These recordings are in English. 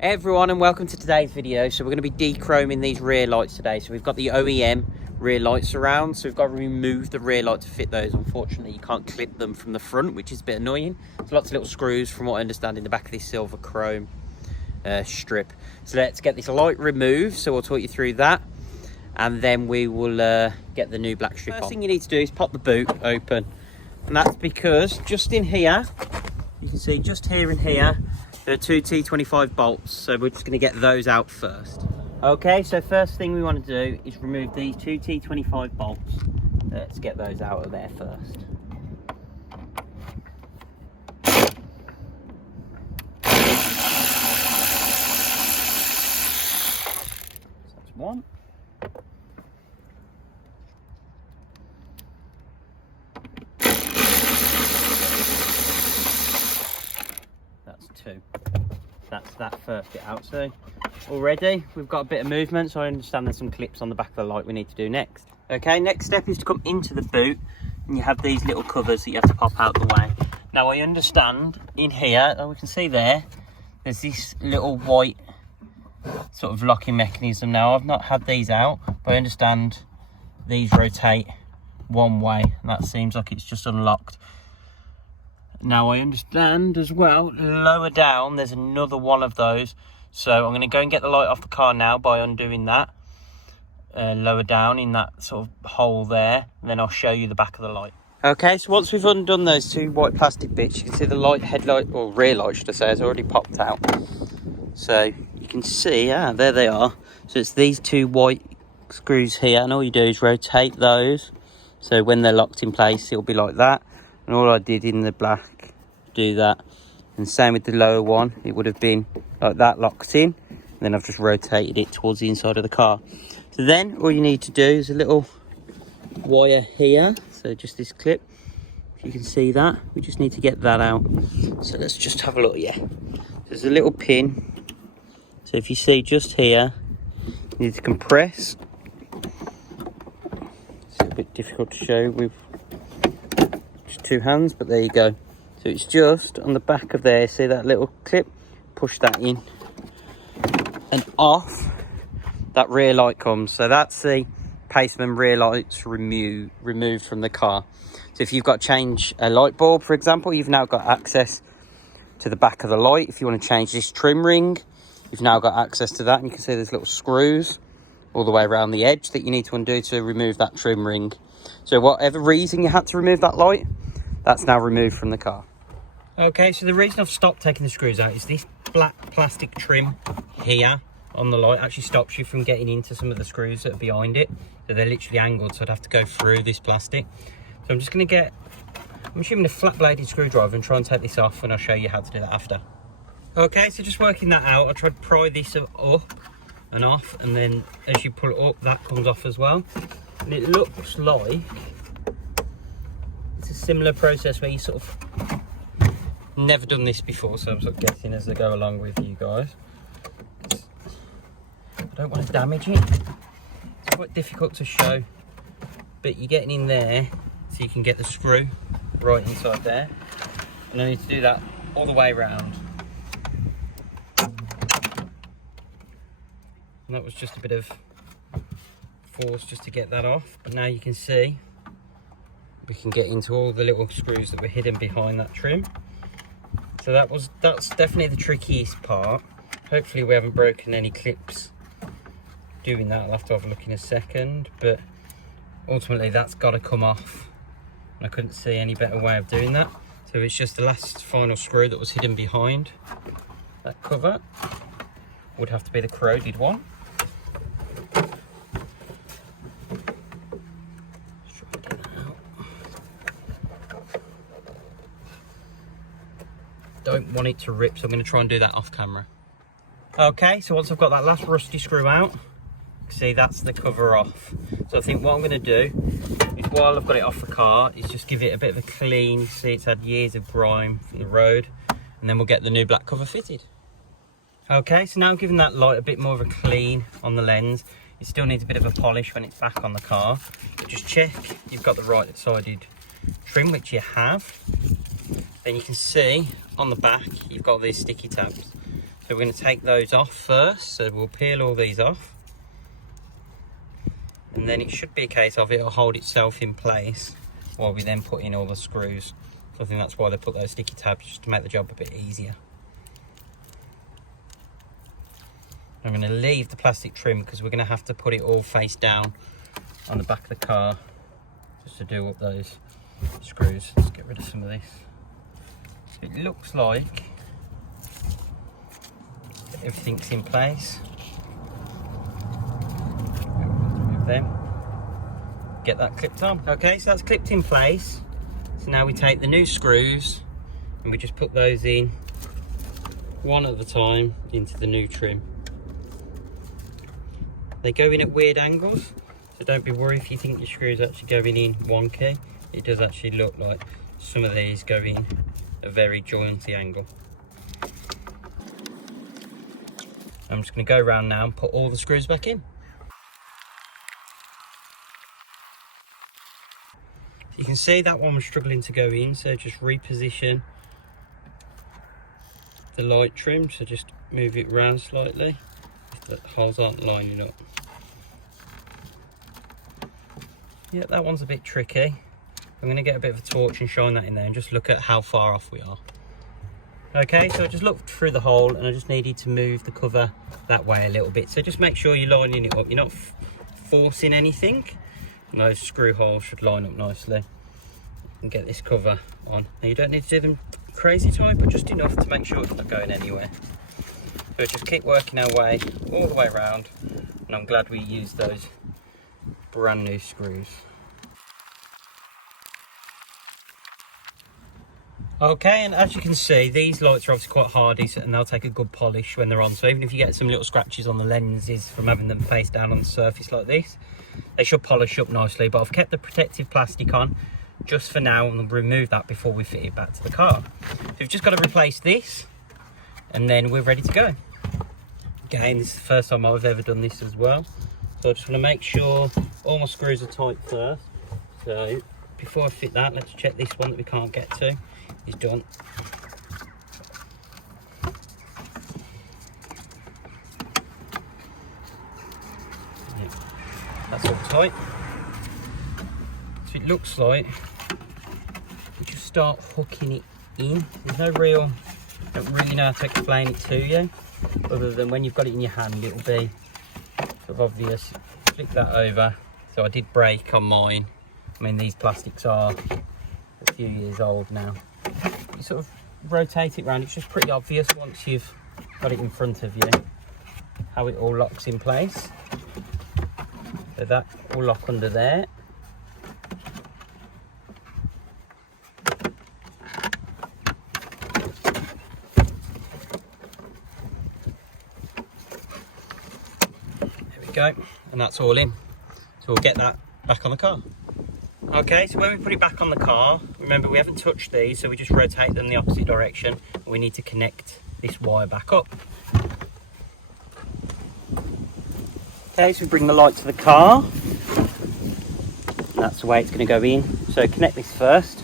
Hey everyone, and welcome to today's video. So we're going to be dechroming these rear lights today. So we've got the OEM rear lights around, so we've got to remove the rear light to fit those. Unfortunately, you can't clip them from the front, which is a bit annoying. There's lots of little screws, from what I understand, in the back of this silver chrome strip. So let's get this light removed. So we'll talk you through that, and then we will get the new black strip on. First thing you need to do is pop the boot open, and that's because just in here, you can see just here and here, there are two T25 bolts, so we're just going to get those out first. Okay, so first thing we want to do is remove these two T25 bolts. Let's get those out of there first. So that's one. That's two. That's that first bit out. So already we've got a bit of movement, so I understand there's some clips on the back of the light we need to do next. Okay, next step is to come into the boot, and you have these little covers that you have to pop out the way. Now I understand in here, we can see there's this little white sort of locking mechanism. Now I've not had these out, but I understand these rotate one way, and that seems like it's just unlocked. Now I understand as well, lower down there's another one of those, so I'm going to go and get the light off the car now by undoing that lower down in that sort of hole there, and then I'll show you the back of the light. Okay, so once we've undone those two white plastic bits, you can see the light, headlight, or rear light should I say, has already popped out. So you can see, there they are. So it's these two white screws here, and all you do is rotate those, so when they're locked in place it'll be like that. And all I did in the black, do that. And same with the lower one, it would have been like that, locked in. And then I've just rotated it towards the inside of the car. So then all you need to do is a little wire here. So just this clip, if you can see that, we just need to get that out. So let's just have a look, There's a little pin. So if you see just here, you need to compress. It's a bit difficult to show with just two hands, but there you go. So it's just on the back of there, see that little clip, push that in and off, that rear light comes. So that's the Paceman rear lights removed from the car. So if you've got to change a light bulb, for example, you've now got access to the back of the light. If you want to change this trim ring, you've now got access to that, and you can see there's little screws all the way around the edge that you need to undo to remove that trim ring. So whatever reason you had to remove that light, that's now removed from the car. Okay, so the reason I've stopped taking the screws out is this black plastic trim here on the light actually stops you from getting into some of the screws that are behind it. So they're literally angled, so I'd have to go through this plastic. So I'm just going to get, I'm assuming a flat bladed screwdriver and try and take this off, and I'll show you how to do that after. Okay, so just working that out, I tried to pry this up and off, and then as you pull it up, that comes off as well. And it looks like it's a similar process where you sort of never done this before, so I'm sort of guessing as I go along with you guys. I don't want to damage it. It's quite difficult to show, but you're getting in there so you can get the screw right inside there, and I need to do that all the way around. And that was just a bit of force just to get that off, but now you can see we can get into all the little screws that were hidden behind that trim. So that's definitely the trickiest part. Hopefully we haven't broken any clips doing that. I'll have to have a look in a second, but ultimately that's got to come off, and I couldn't see any better way of doing that. So it's just the last final screw that was hidden behind that cover. Would have to be the corroded one. Don't want it to rip, so I'm going to try and do that off camera. Okay, so once I've got that last rusty screw out, see that's the cover off. So I think what I'm going to do is, while I've got it off the car, is just give it a bit of a clean. See, it's had years of grime from the road, and then we'll get the new black cover fitted. Okay, so now I'm giving that light a bit more of a clean on the lens. It still needs a bit of a polish when it's back on the car. But just check you've got the right-sided trim, which you have. Then you can see on the back you've got these sticky tabs. So we're going to take those off first. So we'll peel all these off. And then it should be a case of it'll hold itself in place while we then put in all the screws. So I think that's why they put those sticky tabs, just to make the job a bit easier. I'm going to leave the plastic trim because we're going to have to put it all face down on the back of the car just to do up those screws. Let's get rid of some of this. So it looks like everything's in place. Remove them. Get that clipped on. Okay, so that's clipped in place. So now we take the new screws and we just put those in one at a time into the new trim. They go in at weird angles, so don't be worried if you think your screws are actually going in wonky. It does actually look like some of these go in a very jointy angle. I'm just going to go around now and put all the screws back in. You can see that one was struggling to go in, so just reposition the light trim, so just move it around slightly if the holes aren't lining up. Yeah, that one's a bit tricky. I'm going to get a bit of a torch and shine that in there and just look at how far off we are. Okay, so I just looked through the hole and I just needed to move the cover that way a little bit. So just make sure you're lining it up. You're not forcing anything. And those screw holes should line up nicely. And get this cover on. Now you don't need to do them crazy tight, but just enough to make sure it's not going anywhere. So just keep working our way all the way around. And I'm glad we used those brand new screws. Okay, and as you can see, these lights are obviously quite hardy and they'll take a good polish when they're on. So even if you get some little scratches on the lenses from having them face down on the surface like this, they should polish up nicely. But I've kept the protective plastic on just for now, and we'll remove that before we fit it back to the car. So we've just got to replace this and then we're ready to go. Again, this is the first time I've ever done this as well. So I just want to make sure all my screws are tight first. So before I fit that, let's check this one that we can't get to is done. Yep, that's all tight. So it looks like we just start hooking it in. There's no real, I don't really know how to explain it to you, other than when you've got it in your hand, it'll be sort of obvious. Flick that over. So I did break on mine. I mean, these plastics are a few years old now. You sort of rotate it around. It's just pretty obvious once you've got it in front of you how it all locks in place. So that will lock under there. There we go, and that's all in. So we'll get that back on the car. Okay, so when we put it back on the car, remember we haven't touched these, so we just rotate them the opposite direction, and we need to connect this wire back up. Okay, so we bring the light to the car, and that's the way it's going to go in. So connect this first,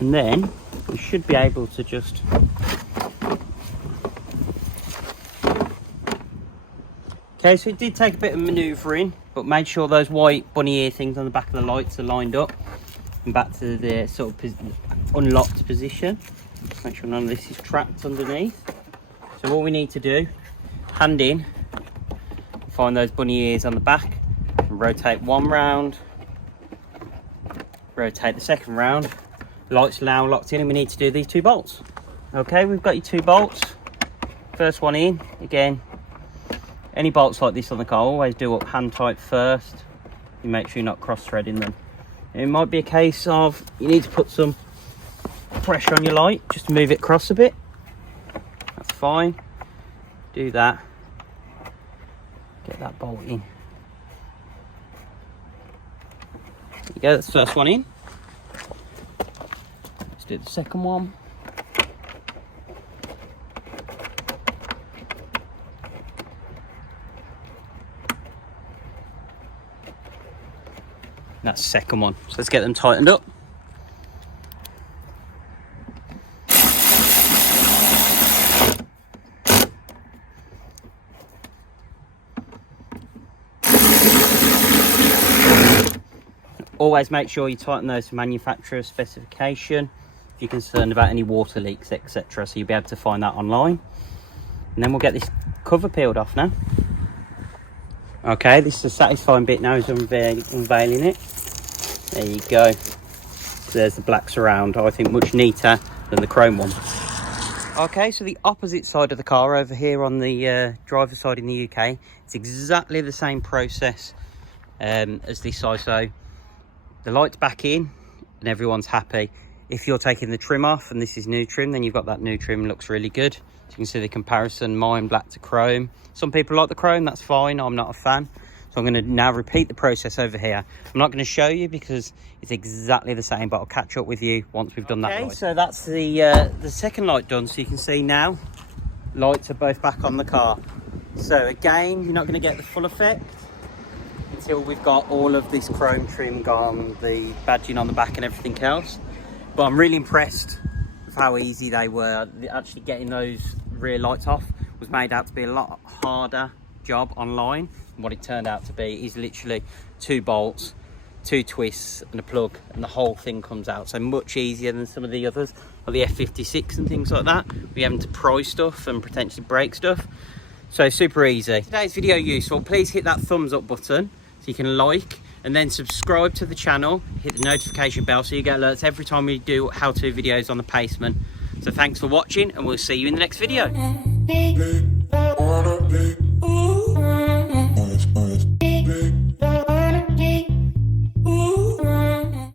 and then we should be able to just okay, so it did take a bit of manoeuvring, but made sure those white bunny ear things on the back of the lights are lined up and back to the sort of unlocked position. Make sure none of this is trapped underneath. So what we need to do, hand in, find those bunny ears on the back, and rotate one round, rotate the second round. Lights are now locked in, and we need to do these two bolts. Okay, we've got your two bolts. First one in, again, any bolts like this on the car, always do up hand tight first. You make sure you're not cross threading them. It might be a case of you need to put some pressure on your light just to move it across a bit. That's fine. Do that. Get that bolt in. There you go, that's the first one in. Let's do the second one. That's the second one. So let's get them tightened up. always make sure you tighten those to manufacturer specification if you're concerned about any water leaks, etc. So you'll be able to find that online. And then we'll get this cover peeled off now. Okay, this is the satisfying bit now, is unveiling it. There you go. So there's the black surround. I think much neater than the chrome one. Okay, so the opposite side of the car over here on the driver's side in the UK, it's exactly the same process as this side. So the light's back in and everyone's happy. If you're taking the trim off and this is new trim, then you've got that new trim, looks really good. So you can see the comparison, mine black to chrome. Some people like the chrome, that's fine, I'm not a fan. So I'm going to now repeat the process over here. I'm not going to show you because it's exactly the same, but I'll catch up with you once we've done that light. Okay, so that's the second light done. So you can see now, lights are both back on the car. So again, you're not going to get the full effect until we've got all of this chrome trim gone, the badging on the back and everything else. But I'm really impressed with how easy they were. Actually getting those rear lights off was made out to be a lot harder job online. What it turned out to be is literally 2 bolts, 2 twists and a plug, and the whole thing comes out. So much easier than some of the others, like the F56 and things like that. We're having to pry stuff and potentially break stuff. So super easy. Today's video useful, please hit that thumbs up button so you can like, and then subscribe to the channel, hit the notification bell so you get alerts every time we do how-to videos on the Paceman. So thanks for watching, and we'll see you in the next video.